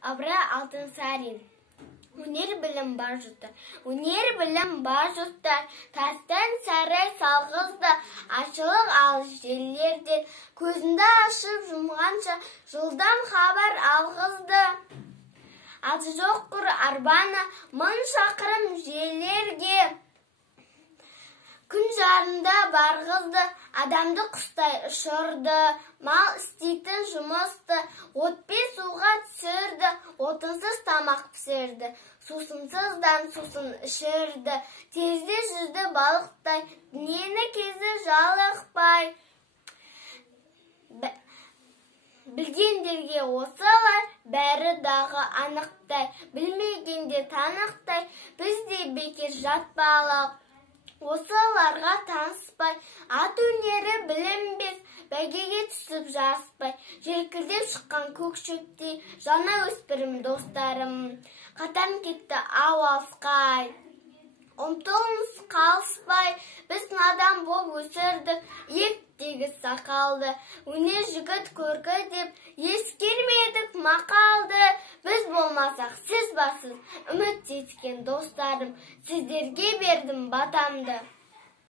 Абырой Алтынсарин. Өнер білім бар жұрттар, өнер білім бар жұрттар, тастан сарай салғызды, ашылық ал жерлерде, көзінді ашып жұмғанша жылдан хабар алғызды. Аты жоқ құр арбаны, мың шақырым жерлерге, күн жарында барғызды, адамды құстай ұшырды, мал істейтін жұмысты, отпен суға түсірді, отынсыз тамақ пісірді, сусынсыздан сусын ішірді, тезде жүрді балықтай, дүниені кезі жалықпай. Білгендерге осылар бәрі дағы анықтай, білмегенде танықтай, бізде бекер жатпалық. Осыларға таныспай, ат өнері білінбес, бәйгеге түсіп жарыспай, желкілдеп шыққан көк шөптей, жаңа өспірім достарым, қатан кетті ау алысқай. Ұмтылмыз қалыспай, біз надан боп өсірдік, еттегі сақалды, өнер жігіт көркі деп, ескермедік мақалды. Біз болмасақ, сіз басыз, үміт еткен достарым, сіздерге бердім батамды.